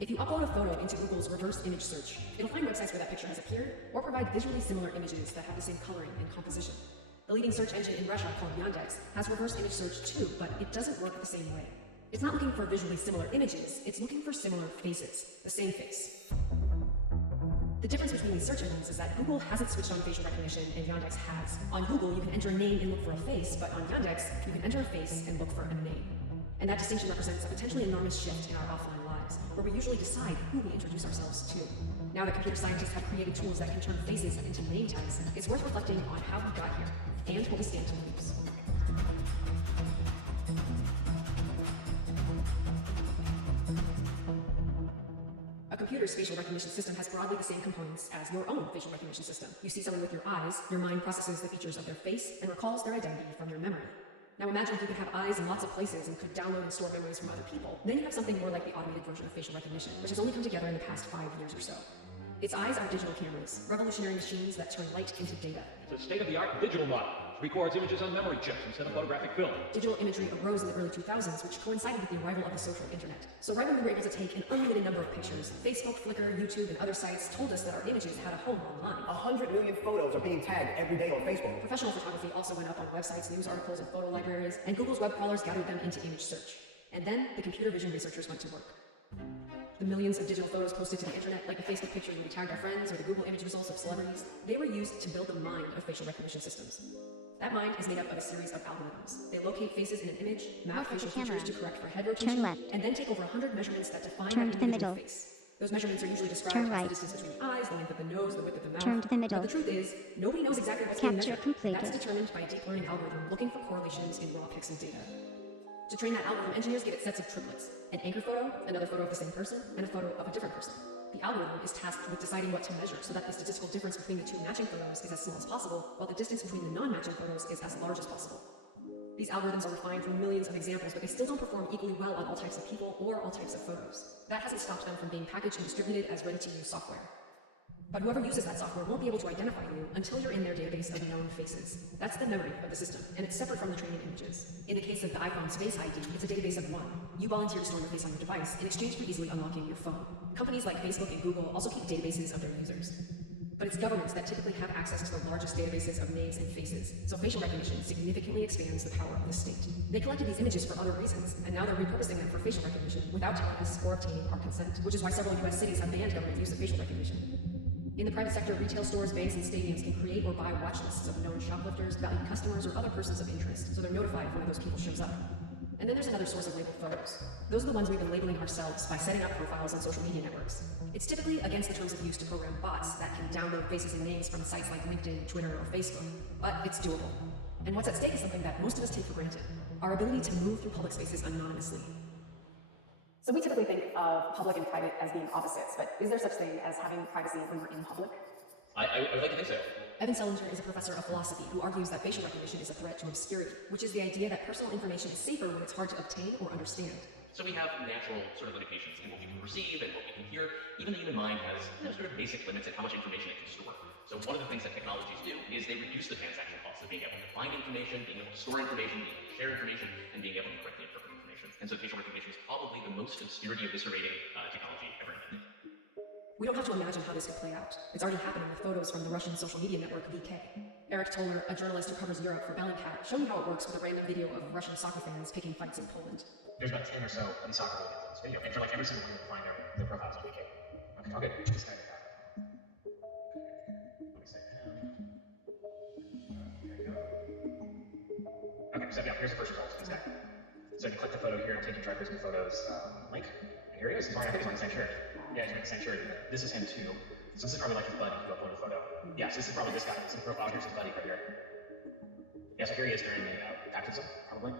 If you upload a photo into Google's reverse image search, it'll find websites where that picture has appeared or provide visually similar images that have the same coloring and composition. The leading search engine in Russia, called Yandex, has reverse image search too, but it doesn't work the same way. It's not looking for visually similar images, it's looking for similar faces, the same face. The difference between these search engines is that Google hasn't switched on facial recognition and Yandex has. On Google, you can enter a name and look for a face, but on Yandex, you can enter a face and look for a name. And that distinction represents a potentially enormous shift in our offline lives, where we usually decide who we introduce ourselves to. Now that computer scientists have created tools that can turn faces into name tags, it's worth reflecting on how we got here and what we stand to lose. A computer's facial recognition system has broadly the same components as your own facial recognition system. You see someone with your eyes, your mind processes the features of their face and recalls their identity from your memory. Now imagine if you could have eyes in lots of places and could download and store memories from other people. Then you have something more like the automated version of facial recognition, which has only come together in the past 5 years or so. Its eyes are digital cameras, revolutionary machines that turn light into data. It's a state-of-the-art digital model, which records images on memory chips instead of photographic film. Digital imagery arose in the early 2000s, which coincided with the arrival of the social internet. So right when we were able to take an unlimited number of pictures, Facebook, Flickr, YouTube, and other sites told us that our images had a home online. 100 million photos are being tagged every day on Facebook. Professional photography also went up on websites, news articles, and photo libraries, and Google's web crawlers gathered them into image search. And then the computer vision researchers went to work. The millions of digital photos posted to the internet, like the Facebook pictures where we tagged our friends or the Google image results of celebrities, they were used to build the mind of facial recognition systems. That mind is made up of a series of algorithms. They locate faces in an image, map facial features to correct for head rotation, and then take over 100 measurements that define that individual face. Those measurements are usually described as the distance between the eyes, the length of the nose, the width of the mouth. Turn to the middle. But the truth is, nobody knows exactly what's being Capture measured. completed. That's determined by a deep learning algorithm looking for correlations in raw pixel data. To train that algorithm, engineers give it sets of triplets: an anchor photo, another photo of the same person, and a photo of a different person. The algorithm is tasked with deciding what to measure so that the statistical difference between the two matching photos is as small as possible, while the distance between the non-matching photos is as large as possible. These algorithms are refined from millions of examples, but they still don't perform equally well on all types of people or all types of photos. That hasn't stopped them from being packaged and distributed as ready-to-use software. But whoever uses that software won't be able to identify you until you're in their database of known faces. That's the memory of the system, and it's separate from the training images. In the case of the iPhone's Face ID, it's a database of one. You volunteer to store your face on your device in exchange for easily unlocking your phone. Companies like Facebook and Google also keep databases of their users. But it's governments that typically have access to the largest databases of names and faces, so facial recognition significantly expands the power of the state. They collected these images for other reasons, and now they're repurposing them for facial recognition without telling us or obtaining our consent, which is why several US cities have banned government use of facial recognition. In the private sector, retail stores, banks, and stadiums can create or buy watch lists of known shoplifters, valued customers, or other persons of interest, so they're notified if one of those people shows up. And then there's another source of labeled photos. Those are the ones we've been labeling ourselves by setting up profiles on social media networks. It's typically against the terms of use to program bots that can download faces and names from sites like LinkedIn, Twitter, or Facebook, but it's doable. And what's at stake is something that most of us take for granted: our ability to move through public spaces anonymously. So we typically think of public and private as being opposites, but is there such thing as having privacy when we're in public? I would like to think so. Evan Selinger is a professor of philosophy who argues that facial recognition is a threat to obscurity, which is the idea that personal information is safer when it's hard to obtain or understand. So we have natural sort of limitations in what we can perceive and what we can hear. Even the human mind has sort of basic limits at how much information it can store. So one of the things that technologies do is they reduce the transaction costs of being able to find information, being able to store information, being able to share information, and being able to correctly interpret information. And so facial recognition is probably the most obscurity eviscerating technology ever invented. We don't have to imagine how this could play out. It's already happening with photos from the Russian social media network VK. Eric Toller, a journalist who covers Europe for Bellingcat, showed me how it works with a random video of Russian soccer fans picking fights in Poland. There's about 10 or so of these soccer hooligans in this video, and for like every single one, you'll find their profiles on VK. Okay, I'll get this guy back. Let me say him. There you go. Okay, so yeah, here's the first result of this guy. So you click the photo here, it'll take you directly to the photos link. And here he is. He's wearing the same shirt. Yeah, he's wearing the same shirt. This is him too. So this is probably like his buddy who uploaded a photo. Yeah, so this is probably this guy. This is the profile. Here's his buddy right here. Yeah, so here he is during the baptism, probably.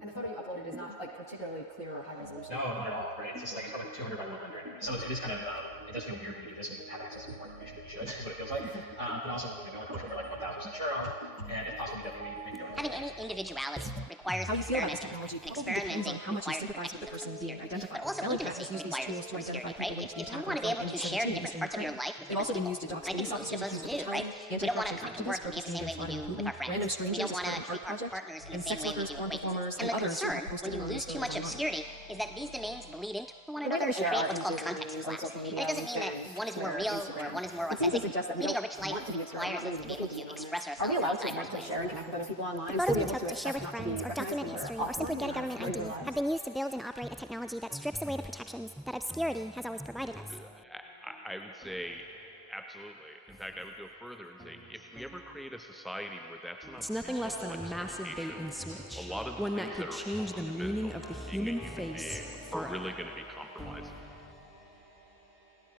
And the photo you uploaded is not like particularly clear or high resolution. No, not at all, right? It's just like it's probably 200 by 100. So it is kind of it does feel weird when you do this and you have access to more information than you should. Is what it feels like. But also, which we're like 1,000% sure on, and if possible, maybe don't. Having any individuality requires How you feel about this experimenting, technology and also depends on experimenting how much you requires sympathize with the person being security. identified. But also Bell intimacy Labs uses these requires tools to identify security, people right? with If you want to be able to share different parts of your life with They've also different been used to people, dox I think most of us do, right? We don't want to come to work and behave the same way we do with our friends. We don't want to treat our partners in the same way we do acquaintances. And the concern, when you lose too much obscurity, is that these domains bleed into one another and create what's called context collapse. And it doesn't mean that one is more real or one is more authentic. Leading a rich life requires us to be able to express ourselves in diverse ways. The photos we took to share with friends, or document history, or simply get a government ID have been used to build and operate a technology that strips away the protections that obscurity has always provided us. I would say absolutely. In fact, I would go further and say if we ever create a society where that's not It's nothing less than a massive bait and switch. a lot of the One that things could are change the meaning of the being a human face being are forever. really going to be compromised.